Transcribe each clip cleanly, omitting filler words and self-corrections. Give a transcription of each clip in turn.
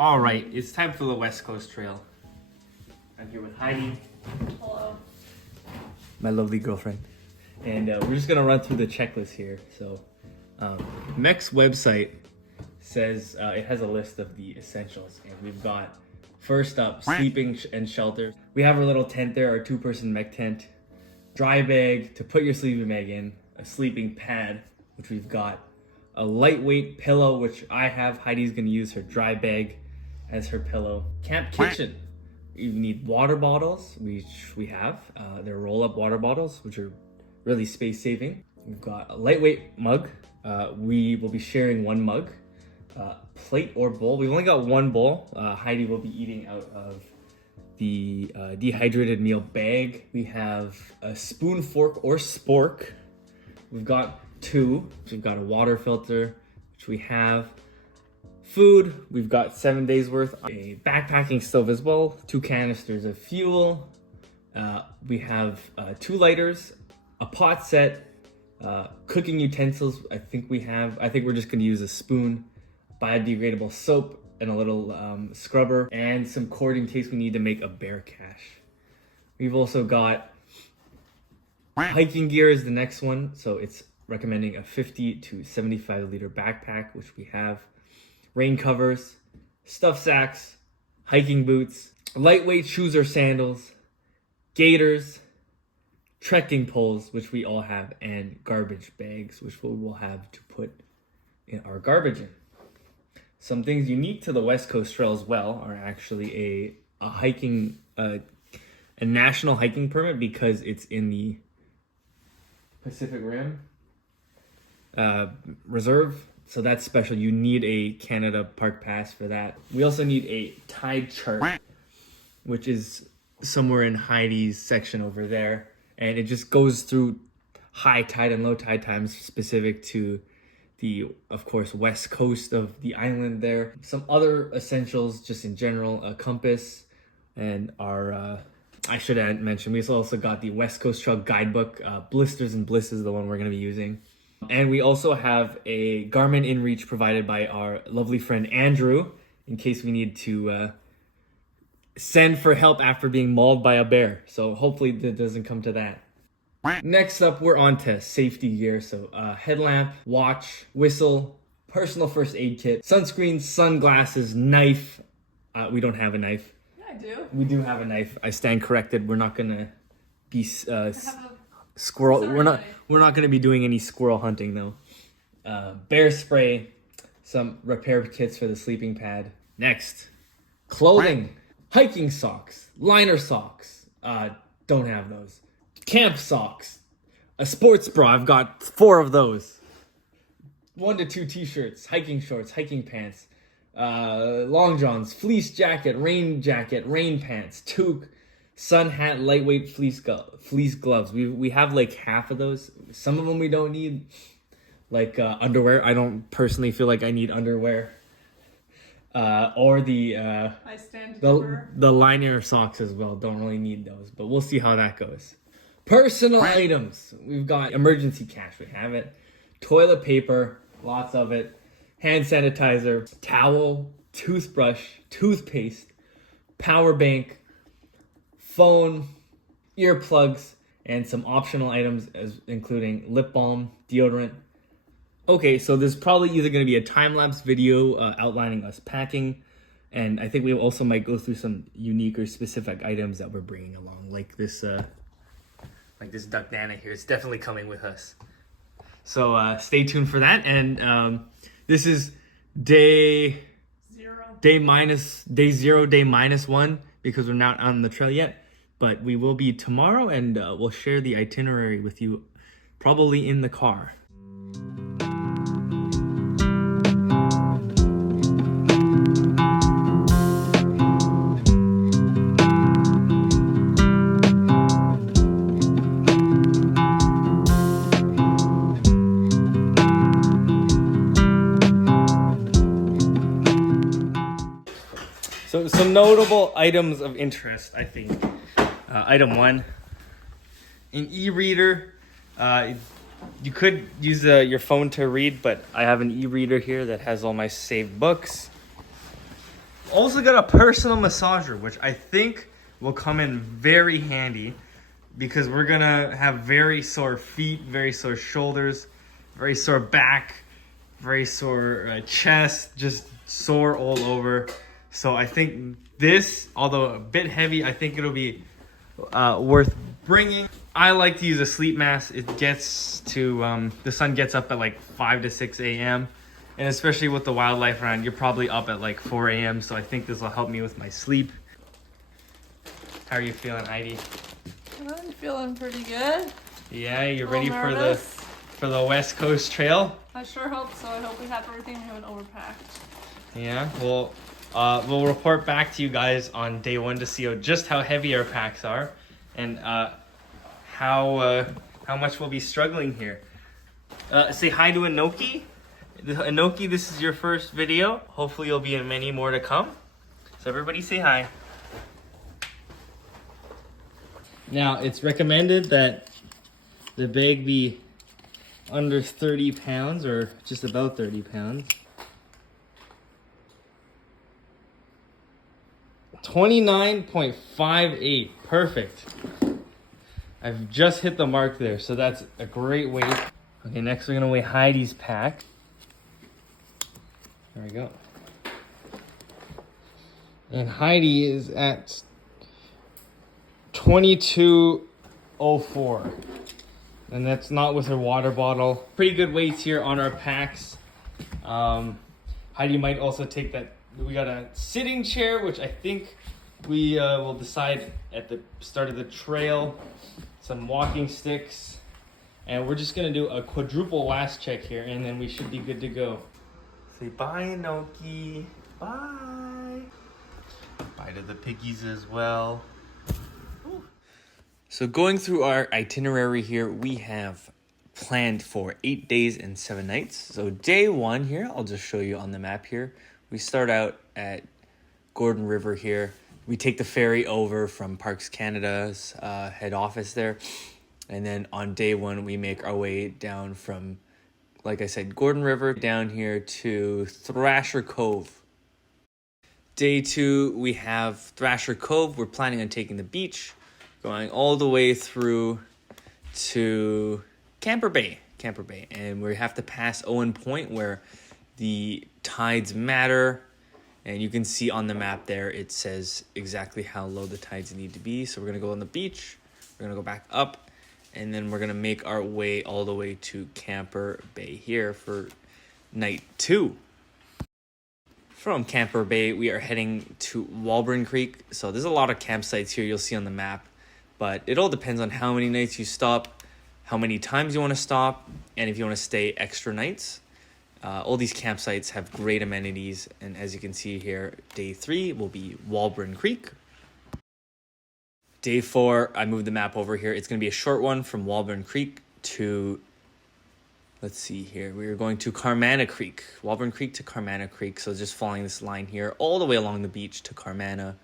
All right, it's time for the West Coast Trail. I'm here with Heidi. Hello. My lovely girlfriend. And we're just gonna run through the checklist here. So, MEC's website says it has a list of the essentials, and we've got first up sleeping and shelter. We have our little tent there, our 2-person MEC tent, dry bag to put your sleeping bag in, a sleeping pad, which we've got, a lightweight pillow, which I have. Heidi's gonna use her dry bag as her pillow. Camp kitchen. You need water bottles, which we have. They're roll-up water bottles, which are really space-saving. We've got a lightweight mug. We will be sharing one mug. Plate or bowl. We've only got one bowl. Heidi will be eating out of the dehydrated meal bag. We have a spoon, fork, or spork. We've got 2. We've got a water filter, which we have. Food, we've got 7 days worth. A backpacking stove as well. 2 canisters of fuel. We have 2 lighters, a pot set, cooking utensils. I think we're just gonna use a spoon, biodegradable soap, and a little scrubber, and some cord in case we need to make a bear cache. We've also got hiking gear is the next one. So it's recommending a 50 to 75 liter backpack, which we have. Rain covers, stuff sacks, hiking boots, lightweight shoes or sandals, gaiters, trekking poles, which we all have, and garbage bags, which we will have to put in our garbage in. Some things unique to the West Coast Trail as well are actually a hiking, a national hiking permit, because it's in the Pacific Rim Reserve. So that's special. You need a Canada Park Pass for that. We also need a tide chart, which is somewhere in Heidi's section over there. And it just goes through high tide and low tide times specific to the, of course, west coast of the island there. Some other essentials just in general, a compass, and our, I should add mention, we also got the West Coast Trail guidebook. Blisters and Bliss is the one we're gonna be using. And we also have a Garmin InReach provided by our lovely friend Andrew, in case we need to send for help after being mauled by a bear. So hopefully that doesn't come to that. Next up, we're on to safety gear. So headlamp, watch, whistle, personal first aid kit, sunscreen, sunglasses, knife. We don't have a knife. Yeah, I do. We do have a knife. I stand corrected. We're not gonna be squirrel. Sorry, We're not gonna be doing any squirrel hunting though. Bear spray, some repair kits for the sleeping pad. Next, clothing, hiking socks, liner socks. Don't have those. Camp socks, a sports bra. I've got 4 of those. 1 to 2 t-shirts, hiking shorts, hiking pants, long johns, fleece jacket, rain pants, toque, sun hat, lightweight fleece gloves. We have like half of those. Some of them we don't need. Like underwear. I don't personally feel like I need underwear. Or the I stand to the liner socks as well. Don't really need those, but we'll see how that goes. Personal items. We've got emergency cash. We have it. Toilet paper, lots of it. Hand sanitizer, towel, toothbrush, toothpaste, power bank, phone, earplugs, and some optional items including lip balm, deodorant. Okay, so there's probably either going to be a time-lapse video outlining us packing, and I think we also might go through some unique or specific items that we're bringing along, like this duck Nana here. It's definitely coming with us. So stay tuned for that. And this is day 0, day -1, because we're not on the trail yet. But we will be tomorrow, and we'll share the itinerary with you probably in the car. So some notable items of interest, I think. Item 1, an e-reader. You could use your phone to read, but I have an e-reader here that has all my saved books. Also got a personal massager, which I think will come in very handy because we're gonna have very sore feet, very sore shoulders, very sore back, very sore chest, just sore all over. So I think this, although a bit heavy, I think it'll be worth bringing. I like to use a sleep mask. It gets to, the sun gets up at like 5 to 6 a.m. And especially with the wildlife around, you're probably up at like 4 a.m. So I think this will help me with my sleep. How are you feeling, Heidi? I'm feeling pretty good. Yeah, you A ready little for the West Coast Trail? I sure hope so. I hope we have everything. We haven't overpacked. Yeah, well, we'll report back to you guys on day one to see just how heavy our packs are and how much we'll be struggling here. Say hi to Inoki. Inoki, this is your first video. Hopefully you'll be in many more to come. So everybody say hi. Now, it's recommended that the bag be under 30 pounds or just about 30 pounds. 29.58, perfect. I've just hit the mark there, so that's a great weight. Okay, next we're gonna weigh Heidi's pack. There we go. And Heidi is at 2204. And that's not with her water bottle. Pretty good weights here on our packs. Heidi might also take that. We got a sitting chair, which I think we will decide at the start of the trail. Some walking sticks. And we're just gonna do a quadruple last check here, and then we should be good to go. Say bye, Noki. Bye. Bye to the piggies as well. Ooh. So going through our itinerary here, we have planned for 8 days and 7 nights. So day one here, I'll just show you on the map here. We start out at Gordon River here. We take the ferry over from Parks Canada's head office there. And then on day one, we make our way down from, like I said, Gordon River down here to Thrasher Cove. Day two, we have Thrasher Cove. We're planning on taking the beach, going all the way through to Camper Bay. And we have to pass Owen Point where the tides matter. And you can see on the map there, it says exactly how low the tides need to be. So we're gonna go on the beach, we're gonna go back up, and then we're gonna make our way all the way to Camper Bay here for night 2. From Camper Bay, we are heading to Walburn Creek. So there's a lot of campsites here you'll see on the map, but it all depends on how many nights you stop, how many times you wanna stop, and if you wanna stay extra nights. All these campsites have great amenities, and as you can see here, day 3 will be Walburn Creek. Day 4, I moved the map over here. It's going to be a short one from Walburn Creek to, let's see here. We are going to Carmanah Creek. Walburn Creek to Carmanah Creek. So just following this line here all the way along the beach to Carmanah.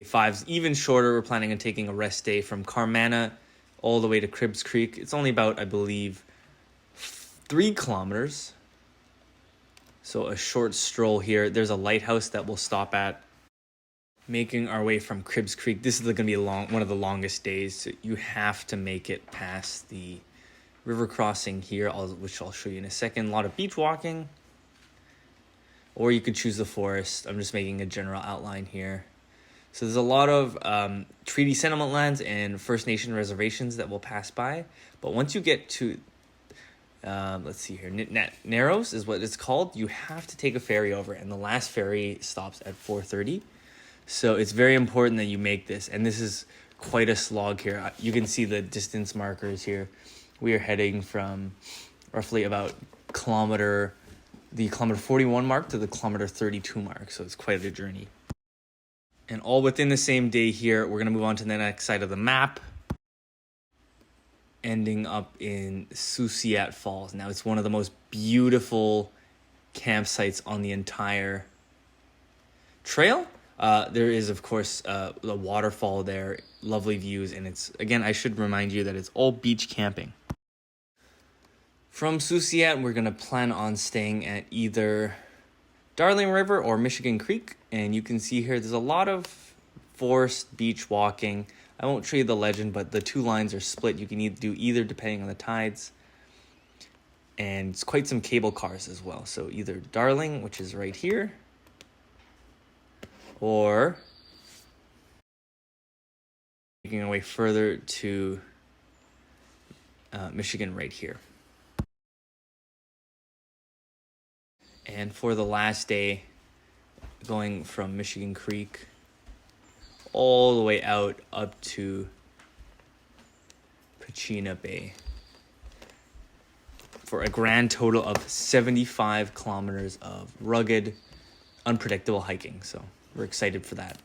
Day 5's even shorter. We're planning on taking a rest day from Carmanah all the way to Cribbs Creek. It's only about, I believe, 3 kilometers. So a short stroll here. There's a lighthouse that we'll stop at. Making our way from Cribbs Creek. This is going to be one of the longest days. So you have to make it past the river crossing here, which I'll show you in a second. A lot of beach walking. Or you could choose the forest. I'm just making a general outline here. So there's a lot of treaty settlement lands and First Nation reservations that we'll pass by. But once you get to, let's see here, Narrows is what it's called. You have to take a ferry over, and the last ferry stops at 4:30. So it's very important that you make this. And this is quite a slog here. You can see the distance markers here. We are heading from roughly about the kilometer 41 mark to the kilometer 32 mark. So it's quite a journey. And all within the same day here, we're going to move on to the next side of the map, ending up in Susiat Falls. Now, it's one of the most beautiful campsites on the entire trail. There is, of course, the waterfall there, lovely views, and it's, again, I should remind you that it's all beach camping. From Susiat, we're going to plan on staying at either Darling River or Michigan Creek. And you can see here there's a lot of forest beach walking. I won't show you the legend, but the two lines are split. You can do either depending on the tides. And it's quite some cable cars as well. So either Darling, which is right here, or making our way further to Michigan right here. And for the last day, going from Michigan Creek all the way out up to Pachena Bay for a grand total of 75 kilometers of rugged, unpredictable hiking. So we're excited for that.